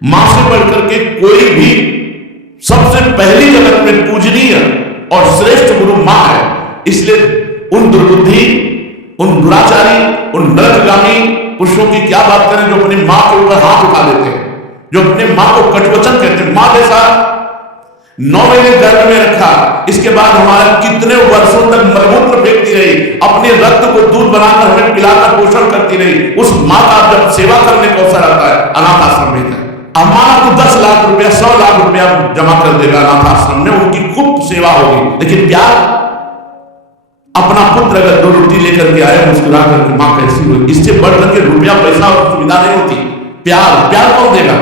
मां से बढ़कर के कोई भी सबसे पहली जगत में पूजनीय और श्रेष्ठ गुरु मां है। इसलिए उन दुर्बुद्धि, उन दुराचारी, उन नरकगामी पुरुषों की क्या बात करें जो अपनी मां के ऊपर हाथ उठा लेते हैं, जो अपने मां को कटवचन कहते हैं। मां जैसा 9 महीने गर्भ में रखा, इसके बाद हमारे कितने वर्षों तक मलमूत्र फेंकती रही, अपने रक्त को दूध बनाकर हमें पिलाकर पोषण करती रही। उस मां का जब सेवा करने का अवसर आता है, अनाथ आश्रम में है, हमारा तो 10 लाख रुपया 100 लाख रुपया जमा कर देगा अनाथ आश्रम में, उनकी खूब सेवा होगी। लेकिन प्यार, अपना पुत्र अगर 2 रोटी लेकर के आए मुस्कुरा करके, मां कैसी हुई, इससे बढ़कर के रुपया पैसा और सुविधा नहीं होती। प्यार, प्यार कौन देगा?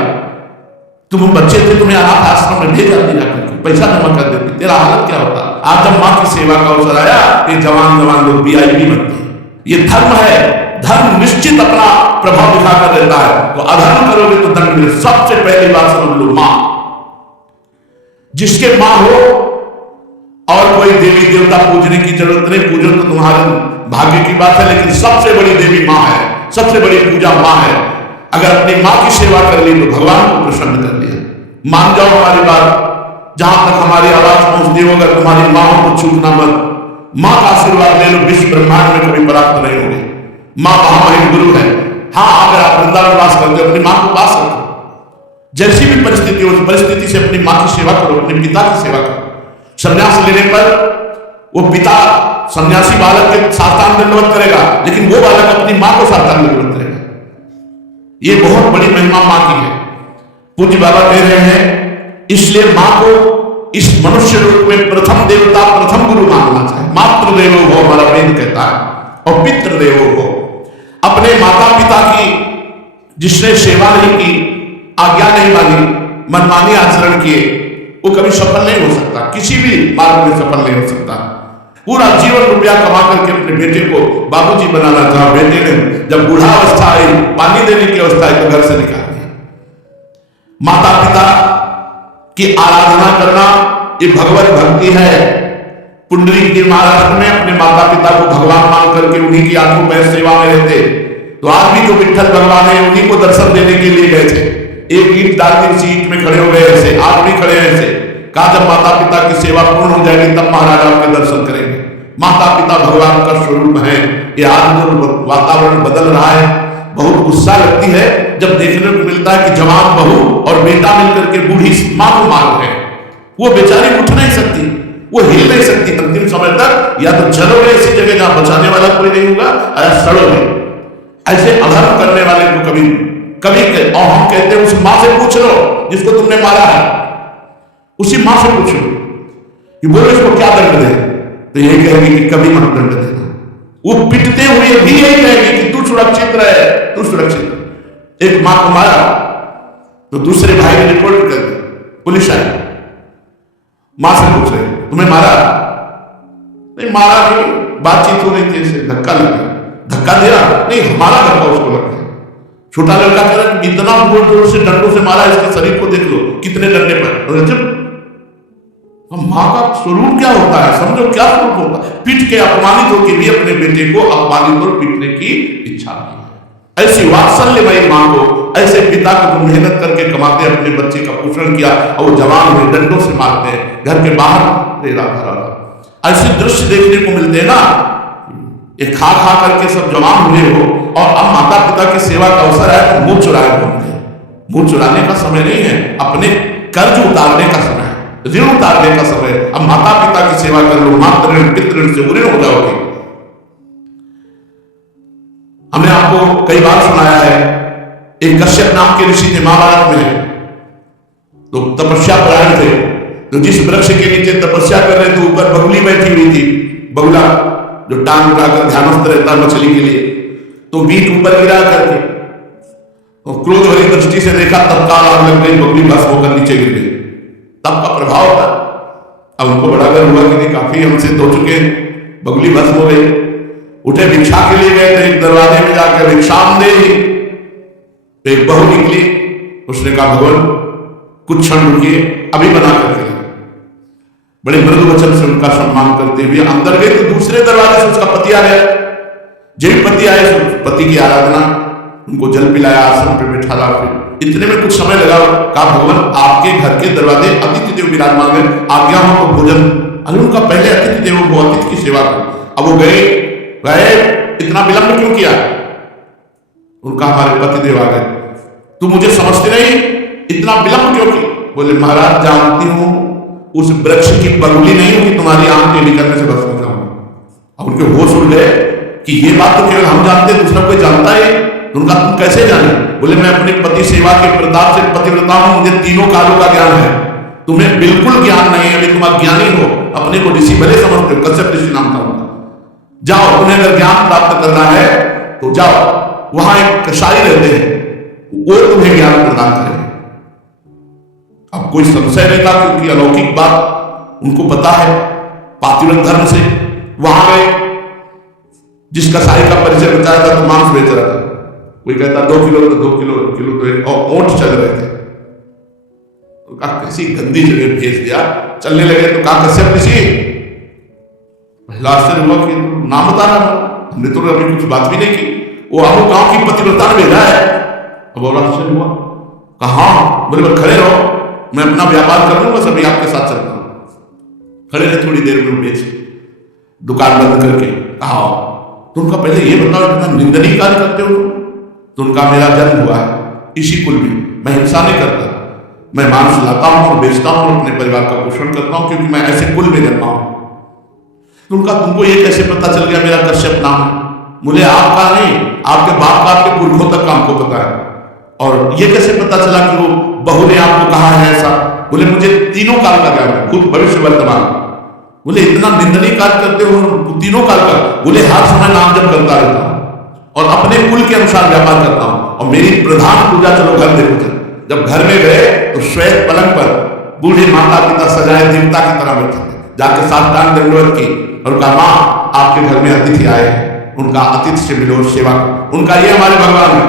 तुम बच्चे थे, तुम्हें अनाथ आश्रम में भेजा दिया करके पैसा जमा कर देती, तेरा हालत क्या होता? आज जब मां की सेवा का अवसर आया, ये जवान जवान लोग VIP बनते हैं। ये धर्म है, धर्म निश्चित अपना प्रभाव दिखाकर देता है। तो अधर्म करोगे तो दंड मिले। सबसे पहली बात समझ लो, मां, जिसके मां हो और कोई देवी देवता पूजने की जरूरत नहीं, पूजो तो तुम्हारे भाग्य की बात है, लेकिन सबसे बड़ी देवी मां है, सबसे बड़ी पूजा मां है। अगर अपनी मां की सेवा कर ली तो भगवान को प्रसन्न कर लिया। मान जाओ हमारी बात, जहां तक हमारी आवाज पहुंचती होगा, तुम्हारी मां को छूटना मत। मां का आशीर्वाद ले लो, विश्व ब्रह्मांड में कभी परास्त नहीं होगे। मां महामहिम गुरु है। हाँ, अगर आप वृंदावन वास करते हो, अपनी मां को पास रखो। जैसी भी परिस्थिति हो, उस परिस्थिति से अपनी मां की सेवा करो, अपने पिता की सेवा करो। संन्यास लेने पर वो पिता सन्यासी बालक के साष्टांग दंडवत करेगा, लेकिन वो बालक अपनी मां को साष्टांग दंडवत करेगा। ये बहुत बड़ी महिमा मां की है। पूज्य बाबा कह रहे हैं, इसलिए मां को इस मनुष्य रूप में प्रथम देवता, प्रथम गुरु मानना चाहिए। मातृ देवो भव, हमारा वेद कहता है, और पितृ देवो भव। अपने माता पिता की जिसने सेवा नहीं की, आज्ञा नहीं मानी, मनमानी आचरण किए, वो कभी सफल नहीं हो सकता, किसी भी मार्ग में सफल नहीं हो सकता। पूरा जीवन रुपया कमा करके अपने बेटे को बाबूजी बनाना चाहा, बेटे ने जब बूढ़ावस्था आई, पानी देने की अवस्था आई, तो घर से निकाल दिया। माता पिता की आराधना करना ये भगवत भक्ति है। पुंडरीक के महाराष्ट्र में अपने माता पिता को भगवान मान करके उन्हीं की आंखों में सेवा में रहते। तो आज भी जो विठ्ठल भगवान है, उन्हीं को दर्शन देने के लिए गए थे। एक ईंट डाल दी, उसी ईंट में खड़े हो गए ऐसे, आज भी खड़े हैं ऐसे। कहा जब माता पिता की सेवा पूर्ण हो जाएगी तब महाराज आपके दर्शन करेंगे। माता पिता भगवान का स्वरूप है। ये आज जो वातावरण बदल रहा है, बहुत गुस्सा लगती है जब देखने को मिलता है कि जवान बहू और बेटा मिलकर के बूढ़ी मां को मार रहे हैं। वो बेचारी उठ नहीं सकती, वो हिल नहीं सकती अंतिम समय तक। या तो चलोगे ऐसी जगह जहां बचाने वाला कोई नहीं होगा, या सड़ोगे। ऐसे अधर्म करने वाले को कभी कभी और हम कहते हैं उस मां से पूछ लो जिसको तुमने मारा है, उसी मां से पूछो कि बोलो इसको क्या दंड दे, तो यही कहेगी कि कभी मत दंड देना। वो पिटते हुए भी यही कहेगी कि तू सुरक्षित रहे, तू सुरक्षित। एक मां को मारा तो दूसरे भाई ने रिपोर्ट कर दी, पुलिस आई, मां से पूछ रहे तुम्हें मारा? नहीं मारा नहीं, बातचीत हो रही थी, ऐसे धक्का लगा, धक्का दिया नहीं, हमारा धक्का उसको लग गया। छोटा लड़का कह रहा है इतना जोर जोर से डंडों से मारा, इसके शरीर को देख लो कितने डंडे पर। जब मां का स्वरूप क्या होता है, समझो क्या स्वरूप होता है। पीट के अपमानित होकर भी अपने बेटे को अपमानित और पीटने की इच्छा की है। ऐसी वात्सल्यमयी मां को, ऐसे पिता को जो मेहनत करके कमाते अपने बच्चे का पोषण किया और वो जवान हुए डंडों से मारते हैं, घर के बाहर रेला भरा। ऐसे दृश्य देखने को मिलते हैं ना, ये खा खा करके सब जवान हुए हो और अब माता पिता की सेवा का अवसर है तो मुंह चुराए घूमते हैं। मुंह चुराने का समय नहीं है, अपने कर्ज उतारने का समय है, ऋण उतारने का समय। अब माता पिता की सेवा कर लो, मातृ ऋण पितृ ऋण से ऋण हो जाओगे। हमने आपको कई बार सुनाया है, एक कश्यप नाम के ऋषि थे, महाभारत में, तो तपस्या परायण थे। तो जिस वृक्ष के नीचे तपस्या कर रहे थे, ऊपर बगुली बैठी हुई थी, बगुला जो टांग उठाकर ध्यानस्थ रहता मछली के लिए, तो बीट ऊपर गिरा करके और क्रोध भरी दृष्टि से देखा, तत्काल आग लग गई, बगुली भस्म होकर नीचे गिर गई। तब का प्रभाव था। अब उनको बड़ा गर्व हुआ कि नहीं काफी हमसे धो चुके, बगुली भस्म हो गई। उठे भिक्षा के लिए गए थे, दरवाजे में जाकर भिक्षाम दे, तो एक बहू निकली, उसने कहा भगवान कुछ क्षण रुकिए, अभी बना करके। बड़े मृदु वचन से उनका सम्मान करते हुए अंदर गए, तो दूसरे दरवाजे से उसका पति आ गया। जब पति आए, पति की आराधना, उनको जल पिलाया, आसन पे बैठाला, फिर इतने में कुछ समय लगा, कहा भगवान आपके घर के दरवाजे अतिथि देव विराजमान है, आज्ञा हो तो भोजन। अरे उनका पहले अतिथि देव वो अतिथि की सेवा करो। अब वो गए, इतना विलंब क्यों किया? उनका हमारे पति देव आ गए, तू मुझे समझते नहीं, इतना विलंब क्यों किया? बोले महाराज जानती हूं उस वृक्ष की बगुली नहीं होगी तुम्हारी आंख टेढ़ी करने से बस जाऊंगा। अब उनके होश उड़ गए कि ये बात तो केवल हम जानते, दूसरा कोई जानता है। उनका तुम कैसे जाने? बोले मैं अपने पति सेवा के प्रताप से पतिव्रता हूं, मुझे तीनों कालों का ज्ञान है, तुम्हें बिल्कुल ज्ञान नहीं है। तुम अज्ञानी हो, अपने को ऋषि भले समझते हो, कश्यप ऋषि नाम था उनका। जाओ, तुम्हें अगर ज्ञान प्राप्त करना है तो जाओ, वहां एक कसाई रहते हैं, वो तुम्हें ज्ञान प्रदान करेंगे। अब कोई संशय नहीं था क्योंकि अलौकिक बात उनको पता है पातिव्रत धर्म से। वहां गए, जिस कसाई का परिचय बताया था तो मांस बेच रहा था, कोई कहता 2 किलो तो 2 किलो तो एक, और ओंठ चल रहे थे। तो कहा कैसी गंदी जगह भेज दिया, चलने लगे। तो कहा कश्यप ऋषि, पहला आश्चर्य हुआ कि नाम बता रहा, हमने तो अभी कुछ बात भी नहीं की, वो हम गांव की पतिव्रता ने भेजा है। अब और आश्चर्य हुआ, कहा बोले खड़े रहो, मैं अपना व्यापार कर लूंगा, सभी आपके साथ चलता हूं। खड़े रहे, थोड़ी देर में बेच दुकान बंद करके कहा तो उनका पहले ये बताओ इतना निंदनीय कार्य करते हो? तो उनका मेरा जन्म हुआ है इसी कुल में, मैं हिंसा नहीं करता, मैं मांस लाता हूं और बेचता हूं और अपने परिवार का पोषण करता हूं क्योंकि मैं ऐसे कुल में जन्मा हूं। तो उनका तुमको ये कैसे पता चल गया मेरा कश्यप नाम है? बोले आपका नहीं, आपके बाप का, आपके पुरखों तक का हमको पता है। और ये कैसे पता चला कि वो बहू ने आपको कहा है ऐसा? बोले मुझे तीनों काल का ज्ञान है, भूत भविष्य वर्तमान। बोले इतना निंदनीय कार्य करते हो तीनों काल का? बोले हर समय नाम जप करता रहता हूं और अपने कुल के अनुसार व्यापार करता हूं, और मेरी प्रधान पूजा, चलो घर देखो चल। जब घर में गए तो श्वेत पलंग पर बूढ़े माता पिता सजाए देवता की तरह बैठे थे, जाके साष्टांग दंडवत की और कहा मां आपके घर में अतिथि आए हैं, उनका अतिथि से मिलो, सेवा। उनका ये हमारे भगवान है,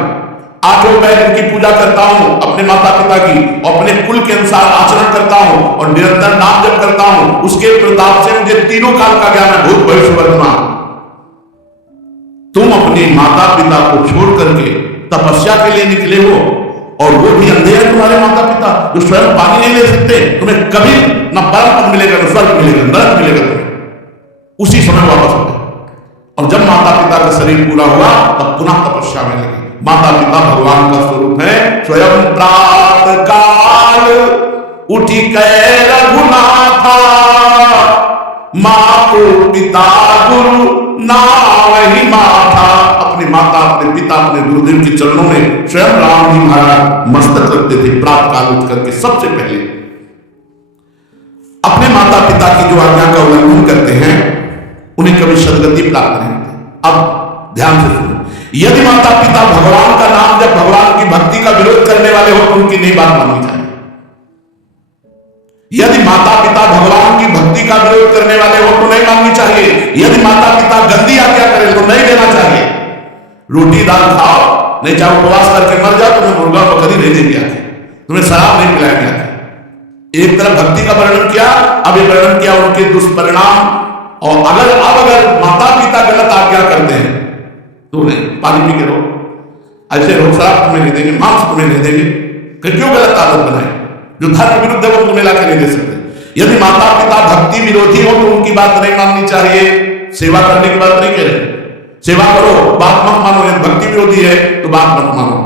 8 पैर उनकी पूजा करता हूं, अपने माता पिता की, और अपने कुल के अनुसार आचरण करता हूं और निरंतर नाम जप करता हूं। उसके प्रताप से मुझे तीनों काल का ज्ञान है, भूत भविष्य वर्तमान। तुम अपने माता पिता को छोड़ करके तपस्या के लिए निकले हो, और वो भी अंधे हैं तुम्हारे माता पिता जो स्वयं पानी नहीं ले सकते, तुम्हें कभी न परम पद मिलेगा, न स्वर्ग मिलेगा, नरक मिलेगा तुम्हें। उसी समय वापस हो गए, और जब माता पिता का शरीर पूरा हुआ तब पुनः तपस्या में लगे। माता पिता भगवान का स्वरूप है। स्वयं प्रातः काल उठी कै रघुनाथा, माँ को पिता गुरु नावहि माथा। अपने माता, अपने पिता, अपने गुरुदेव के चरणों में स्वयं राम जी महाराज मस्तक रखते थे। प्रातः काल उठ करके सबसे पहले अपने माता पिता की जो आज्ञा का उल्लंघन करते हैं उन्हें कभी सदगति प्राप्त नहीं होती। अब ध्यान से सुनो, यदि माता पिता भगवान का नाम जब भगवान की भक्ति का विरोध करने वाले हो तो उनकी नहीं बात माननी चाहिए। यदि माता पिता भगवान की भक्ति का विरोध करने वाले हो तो नहीं माननी चाहिए। यदि माता पिता गंदी आज्ञा करे तो नहीं देना चाहिए। रोटी दाल खाओ, नहीं चाहे उपवास करके मर जाओ, तुम्हें मुर्गा बकरी नहीं देंगे आके, तुम्हें शराब नहीं पिलाएंगे आके। एक तरफ भक्ति का वर्णन किया, अब ये वर्णन किया उनके दुष्परिणाम। और अगर माता पिता गलत आज्ञा करते हैं तो नहीं, पानी पी के रहो, ऐसे रहो, शराब तुम्हें नहीं देंगे, मांस तुम्हें नहीं देंगे। क्यों गलत आदत बनाए? जो धर्म विरुद्ध है वो तुम्हें लाके नहीं दे सकते। यदि माता पिता भक्ति विरोधी हो तो उनकी बात नहीं माननी चाहिए। सेवा करने की बात नहीं कह रहे, सेवा करो, बात मत मानो। यदि भक्ति विरोधी है तो बात मत मानो।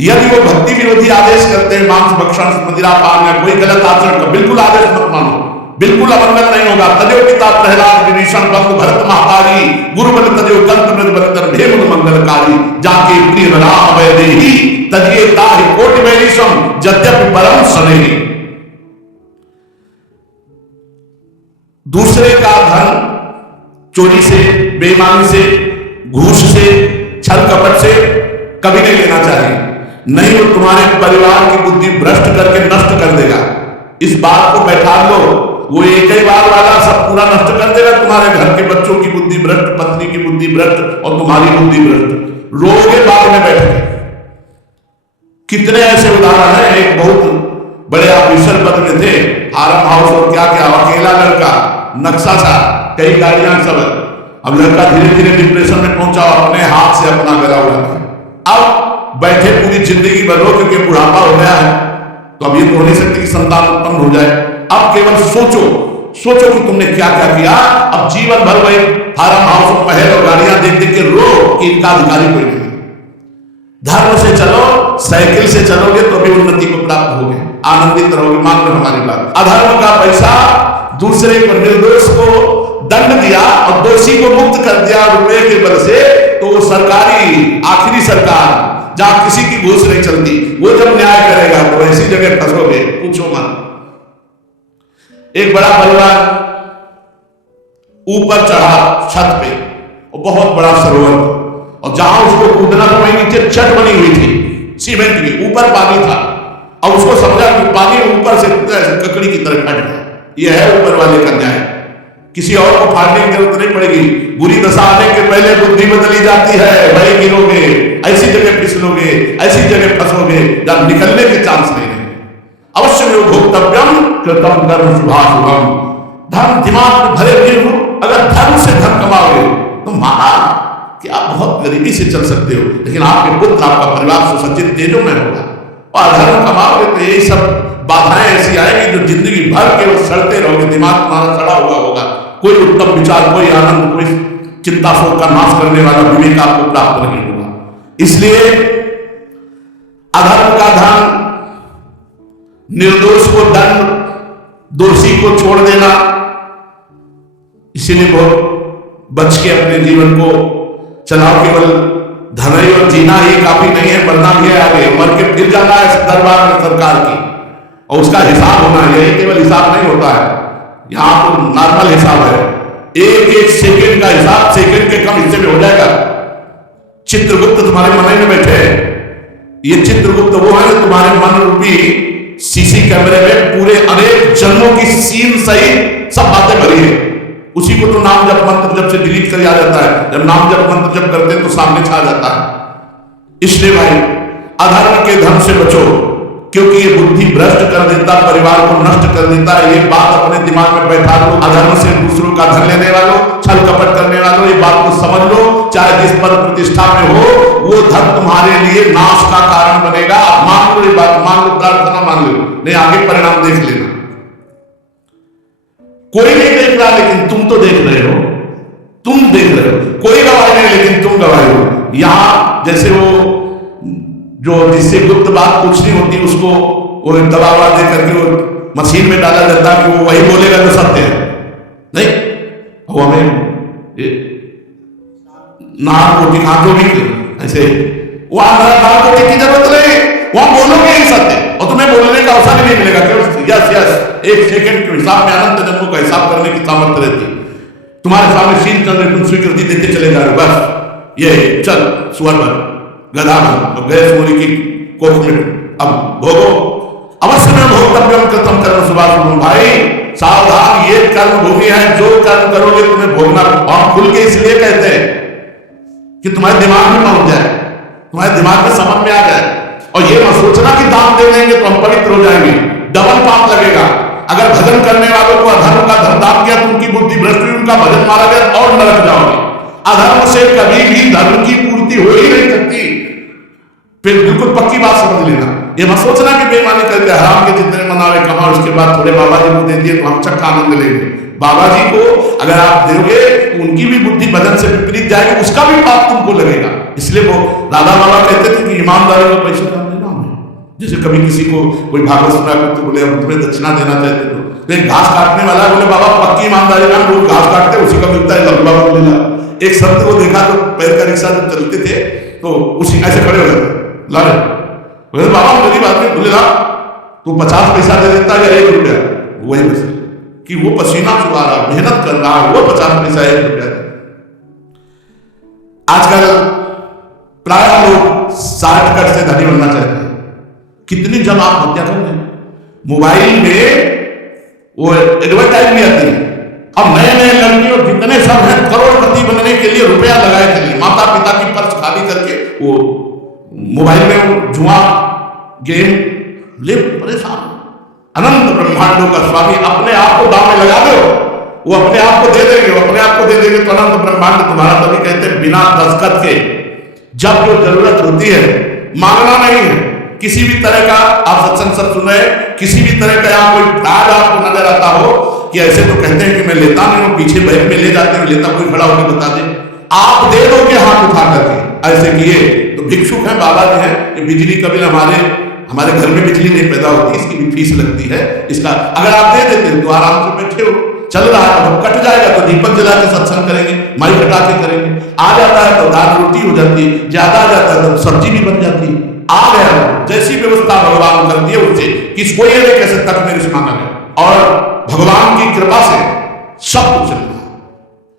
यदि वो भक्ति विरोधी आदेश करते हैं, मांस भक्षण, मदिरा पान या कोई गलत आचरण का, बिल्कुल आदेश मत मानो, बिल्कुल अमंगल नहीं होगा। तदेव पिता प्रहलाद विभीषण बंधु भरत महातारी, गुरु बल तदेव कंत मृद बलतर भेम मंगलकारी, जाके प्रिय राम वैदेही तजिए ताहि कोटि वैरिषम यद्यपि परम सनेही। दूसरे का धन चोरी से, बेईमानी से, घूस से, छल कपट से कभी नहीं लेना चाहिए। नहीं वो तुम्हारे परिवार की बुद्धि भ्रष्ट करके नष्ट कर देगा। इस बात को बैठा लो, वो एक ही बार वाला सब पूरा नष्ट कर देगा। तुम्हारे घर के बच्चों की बुद्धि भ्रष्ट, पत्नी की बुद्धि भ्रष्ट और तुम्हारी बुद्धि भ्रष्ट। रोगे बाद में बैठ गए। कितने ऐसे उदाहरण हैं। एक बहुत बड़े ऑफिसर पद में थे, आराम हाउस और क्या क्या, अकेला लड़का, नक्शा था, कई गाड़ियां सब। अब लड़का धीरे धीरे डिप्रेशन में पहुंचा और अपने हाथ से अपना गला उड़ा दिया। अब बैठे पूरी जिंदगी भर रो क्योंकि बुढ़ापा हो गया है, तो अब ये तो हो नहीं सकती कि संतान उत्पन्न हो जाए। अब केवल सोचो सोचो कि तुमने क्या क्या किया। अब जीवन भर वही फार्म हाउस, महल और गाड़ियां देख देख के रो कि इनका अधिकारी कोई नहीं। धर्म से चलो, साइकिल से चलोगे तो भी उन्नति को प्राप्त होगे, आनंदित रहोगे। मान लो हमारी बात, अधर्म का पैसा दूसरे को, निर्दोष को दंड दिया और दोषी को मुक्त कर दिया रुपए के बल से, तो वो सरकारी आखिरी सरकार जहां किसी की घूस नहीं चलती, वो जब न्याय करेगा तो ऐसी जगह फंसोगे पूछो मत। एक बड़ा बलवान ऊपर चढ़ा छत पे, और बहुत बड़ा सरोवर, और जहां उसको कूदना था वहीं नीचे छत बनी हुई थी सीमेंट की, ऊपर पानी था, और उसको समझा कि पानी ऊपर से ककड़ी की तरह फट गया। यह है ऊपर वाले का न्याय, किसी और को फाड़ने की जरूरत नहीं पड़ेगी। बुरी दशा आने के पहले बुद्धि बदली जाती है, वही गिरोगे, ऐसी जगह फिसलोगे, ऐसी जगह फंसोगे जहां निकलने के चांस नहीं है। अवश्य में भोक्तव्यम कृतम कर्म शुभाशुभम। धर्म दिमाग में भरे हुए हो, अगर धर्म से धन कमाओगे तो माना कि आप बहुत गरीबी से चल सकते हो, लेकिन आपके पुत्र, आपका परिवार सुसज्जित तेजो में होगा। और धर्म कमाओगे तो यही सब बाधाएं ऐसी आएंगी जो जिंदगी भर के वो सड़ते रहोगे, दिमाग तुम्हारा सड़ा हुआ होगा, कोई उत्तम विचार, कोई आनंद, कोई चिंता शोक का नाश करने वाला विवेक आपको प्राप्त नहीं होगा। इसलिए अधर्म का धन, निर्दोष को दंड, दोषी को छोड़ देना, इसीलिए बहुत बच के अपने जीवन को चलाओ। केवल धन ही और जीना ही काफी नहीं है, बढ़ना भी है, आगे मर के फिर जाना है दरबार में सरकार की, और उसका हिसाब होना है। यही केवल हिसाब नहीं होता है, यहां तो नॉर्मल हिसाब है, एक एक सेकंड का हिसाब सेकंड के कम हिस्से में हो जाएगा। चित्रगुप्त तुम्हारे मन में बैठे हैं, ये चित्रगुप्त वो है जो तुम्हारे मन रूपी सीसी कैमरे में पूरे अनेक जन्मों की सीन सहित सब बातें भरी है। उसी को तो नाम जप मंत्र जब से डिलीट कर आ जाता है, जब नाम जप मंत्र जब करते हैं तो सामने छा जाता है। इसलिए भाई अधर्म के धन से बचो, क्योंकि ये बुद्धि भ्रष्ट कर देता, परिवार को नष्ट कर देता है। ये बात अपने दिमाग में बैठा लो, अधर्म से दूसरों का धन लेने वालों, छल कपट करने वालों, ये बात को समझ लो। चाहे जिस पद प्रतिष्ठा में हो, वो धन तुम्हारे लिए नाश का कारण बनेगा। मान लो ये बात, मान लो, प्रार्थना मान लो, नहीं आगे परिणाम देख लेना। कोई नहीं देख रहा लेकिन तुम तो देख रहे हो, तुम देख रहे हो। कोई गवाही नहीं लेकिन तुम गवाही हो। यहां जैसे वो जो जिससे गुप्त बात पूछनी होती उसको वो दबाव दे करके वो मशीन में डाला जाता है कि वो वही बोलेगा जो सत्य है। नहीं, वो हमें नाम रोटी खा जो भी ऐसे वहां नाम रोटी की जरूरत नहीं, वहां बोलोगे ही सत्य, और तुम्हें बोलने का अवसर नहीं मिलेगा। यस यस, एक सेकंड के हिसाब में अनंत जन्मों का हिसाब करने की सामर्थ्य रहती। तुम्हारे सामने शील चंद्र, तुम स्वीकृति देते चले जा रहे हो, बस ये चल सुअर बन, गधा बन, गए सूर्य की कोख में अब भोगो। अवश्य में भोक्तव्यम कृतम कर्म शुभाशुभम। भाई सावधान, ये कर्म भूमि है, जो कर्म करोगे तुम्हें भोगना। और खुल के इसलिए कहते हैं कि तुम्हारे दिमाग में पहुंच जाए, तुम्हारे दिमाग में समझ में आ जाए। और ये मत सोचना कि दान दे देंगे तो हम पवित्र हो जाएंगे, डबल पाप लगेगा। अगर भजन करने वालों को अधर्म का धन दान किया तो उनकी बुद्धि भ्रष्ट हुई, उनका भजन मारा गया और नरक जाओगे। अधर्म से कभी भी धर्म की पूर्ति हो ही नहीं सकती। फिर बिल्कुल पक्की बात समझ लेना, ये मत सोचना कि बेईमानी करके हराम के जितने मनावे कमा, उसके बाद थोड़े बाबा जी को दे दिए तो हम चक्का आनंद लेंगे। बाबा जी को अगर आप दोगे तो उनकी भी बुद्धि भजन से विपरीत जाएगी, उसका भी पाप तुमको लगेगा। इसलिए वो राधा बाबा कहते थे कि ईमानदारी का पैसा दान देना है। जैसे कभी किसी को कोई भागवत सुना तो बोले हम तुम्हें दक्षिणा देना चाहते हो, तो घास काटने वाला बोले बाबा पक्की ईमानदारी का रोज घास काटते उसी का मिलता है, लंबा बोलेगा। एक संत को देखा तो पैर का रिक्शा जब चलते थे तो उसी ऐसे खड़े हो जाते, लाले बोले बाबा मेरी बात में बोले तो 50 पैसा दे देता या 1 रुपया, वही बस कि वो पसीना चुरा रहा, मेहनत कर रहा, वो 50 पैसा 1 रुपया। आजकल प्राय लोग शॉर्टकट से धनी बनना चाहते हैं। कितनी जन आत्महत्या कर रहे हैं, मोबाइल में वो एडवर्टाइज भी आती है। अब नए नए लड़की और जितने सब हैं करोड़पति बनने के लिए रुपया लगाए चलिए, माता पिता की पर्स खाली करके वो मोबाइल में जुआ गेम ले परेशान। अनंत ब्रह्मांडों का स्वामी अपने आप को दांव में लगा दो, वो अपने आप को दे देंगे, वो अपने आप को दे देंगे तो अनंत ब्रह्मांड तुम्हारा। तभी कहते हैं बिना दस्तखत के जब जो जरूरत होती है मांगना नहीं है। किसी भी तरह का आप सत्संग सब सुन रहे, किसी भी तरह का यहाँ कोई फ्रॉड आपको नजर आता हो कि ऐसे तो कहते हैं कि मैं लेता नहीं हूँ, पीछे बैग में ले जाते हैं, लेता, कोई खड़ा होकर बता दे, आप दे दोगे हाथ उठा करके, ऐसे किए तो भिक्षुक हैं, बाबा जी हैं, ये बिजली का बिल हमारे घर में बिजली नहीं पैदा होती, इसकी भी फीस लगती है, इसका अगर आप दे देते तो आराम से बैठे हो, चल रहा है, जब कट जाएगा तो दीपक जला के सत्संग करेंगे, माइक हटा के करेंगे, आ जाता है तो दाल रोटी हो जाती है, ज्यादा आ जाता है तो सब्जी भी बन जाती है, आ गया जैसी व्यवस्था भगवान कर दिए उससे किसको ये नहीं कह सकता मेरे से मांगा गया। और भगवान की कृपा से सब कुछ चल रहा है।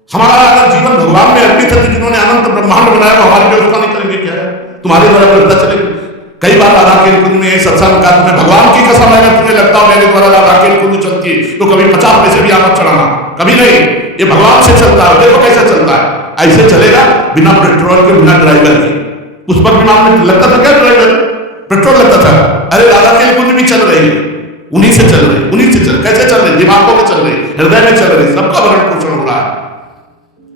हमारा अगर जीवन भगवान में अर्पित है, जिन्होंने अनंत ब्रह्मांड बनाया वो हमारी व्यवस्था नहीं करेंगे क्या है? तुम्हारे द्वारा व्यवस्था चलेगी। कई बार राधा के कुंज में सत्संग का तुम्हें भगवान की कसम है, तुम्हें लगता हो मेरे द्वारा राधा के कुंज चलती है तो कभी 50 पैसे भी आमद चढ़ाना, कभी नहीं, ये भगवान से चलता है। देखो कैसे चलता है, ऐसे चलेगा बिना पेट्रोल के, बिना ड्राइवर के। उस पर विमान में लगता था क्या ड्राइवर, पेट्रोल लगता था? अरे राधा के कुंज भी चल रही है, उन्हीं से चल रही, उन्हीं से चल, कैसे चल रही? दिमागों में चल रही, हृदय में चल रही, सबका भरण